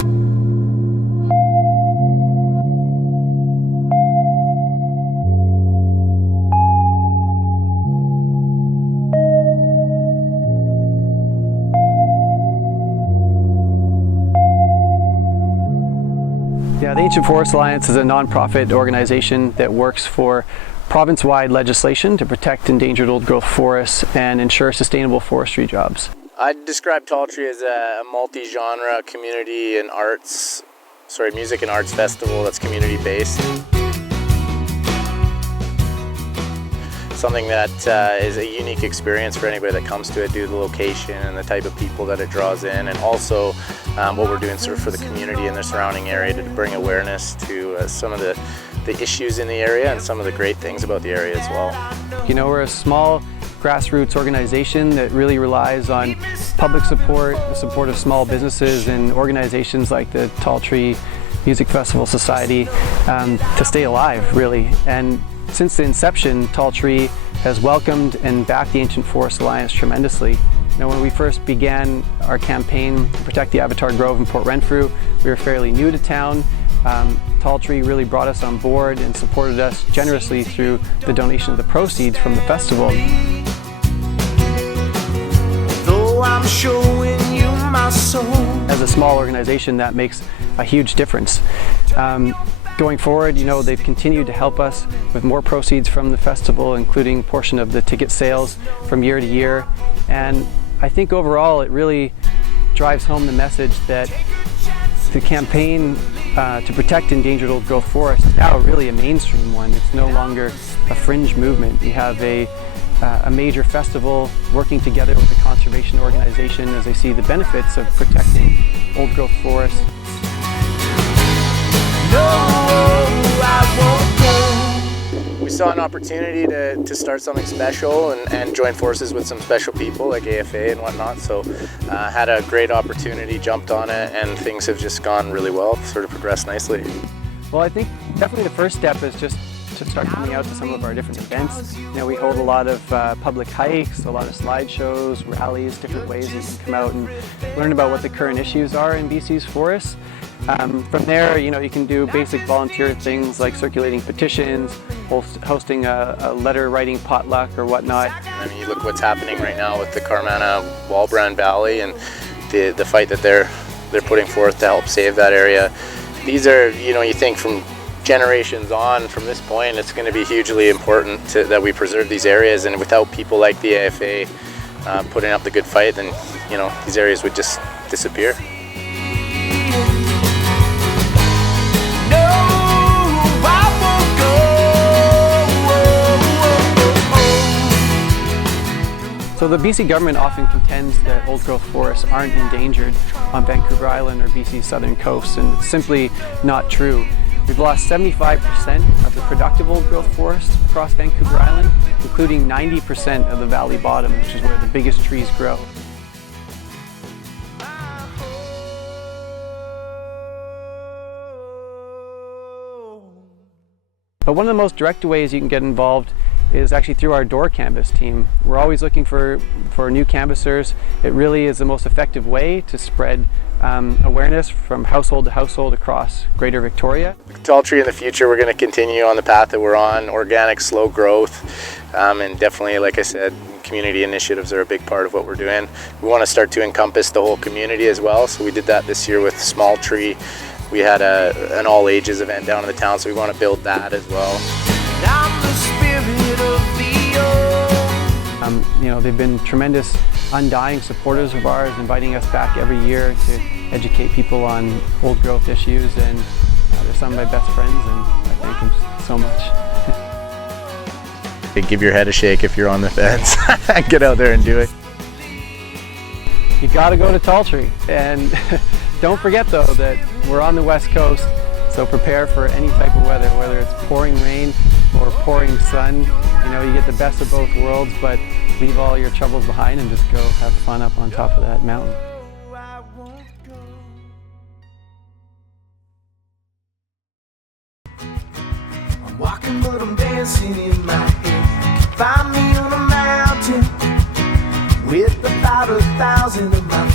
Yeah, the Ancient Forest Alliance is a non-profit organization that works for province-wide legislation to protect endangered old-growth forests and ensure sustainable forestry jobs. I'd describe Tall Tree as a multi-genre community and music and arts festival that's community-based. Something that is a unique experience for anybody that comes to it due to the location and the type of people that it draws in, and also what we're doing sort of for the community and the surrounding area to bring awareness to some of the issues in the area and some of the great things about the area as well. You know, we're a small grassroots organization that really relies on public support, the support of small businesses and organizations like the Tall Tree Music Festival Society to stay alive, really. And since the inception, Tall Tree has welcomed and backed the Ancient Forest Alliance tremendously. Now, when we first began our campaign to protect the Avatar Grove in Port Renfrew, we were fairly new to town. Tall Tree really brought us on board and supported us generously through the donation of the proceeds from the festival. Though I'm showing you my soul. As a small organization, that makes a huge difference. Going forward, you know, they've continued to help us with more proceeds from the festival, including a portion of the ticket sales from year to year. And I think overall it really drives home the message that the campaign to protect endangered old-growth forests is now really a mainstream one. It's no longer a fringe movement. We have a major festival working together with a conservation organization as they see the benefits of protecting old-growth forests. We saw an opportunity to start something special and join forces with some special people like AFA and whatnot, so had a great opportunity, jumped on it, and things have just gone really well, sort of progressed nicely. Well, I think definitely the first step is just to start coming out to some of our different events. You know, we hold a lot of public hikes, a lot of slideshows, rallies, different ways you can come out and learn about what the current issues are in BC's forests. From there, you know, you can do basic volunteer things like circulating petitions, hosting a letter writing potluck or whatnot. I mean, you look what's happening right now with the Carmanah-Walbrand Valley and the fight that they're putting forth to help save that area. These are, you know, you think from generations on from this point, it's going to be hugely important that we preserve these areas, and without people like the AFA putting up the good fight, then, you know, these areas would just disappear. So the BC government often contends that old-growth forests aren't endangered on Vancouver Island or BC's southern coast, and it's simply not true. We've lost 75% of the productive old-growth forests across Vancouver Island, including 90% of the valley bottom, which is where the biggest trees grow. But one of the most direct ways you can get involved is actually through our door canvas team. We're always looking for new canvassers. It really is the most effective way to spread awareness from household to household across Greater Victoria. Tall Tree in the future, we're going to continue on the path that we're on, organic, slow growth, and definitely, like I said, community initiatives are a big part of what we're doing. We want to start to encompass the whole community as well, so we did that this year with Small Tree. We had an all ages event down in the town, so we want to build that as well. You know, they've been tremendous, undying supporters of ours, inviting us back every year to educate people on old growth issues, and they're some of my best friends, and I thank them so much. Give your head a shake if you're on the fence. Get out there and do it. You gotta go to Tall Tree, and don't forget though that we're on the West Coast, so prepare for any type of weather, whether it's pouring rain or pouring sun. You know, you get the best of both worlds, but leave all your troubles behind and just go have fun up on top of that mountain. I'm walking but I'm dancing in my head. Find me on a mountain with about 1,000 of my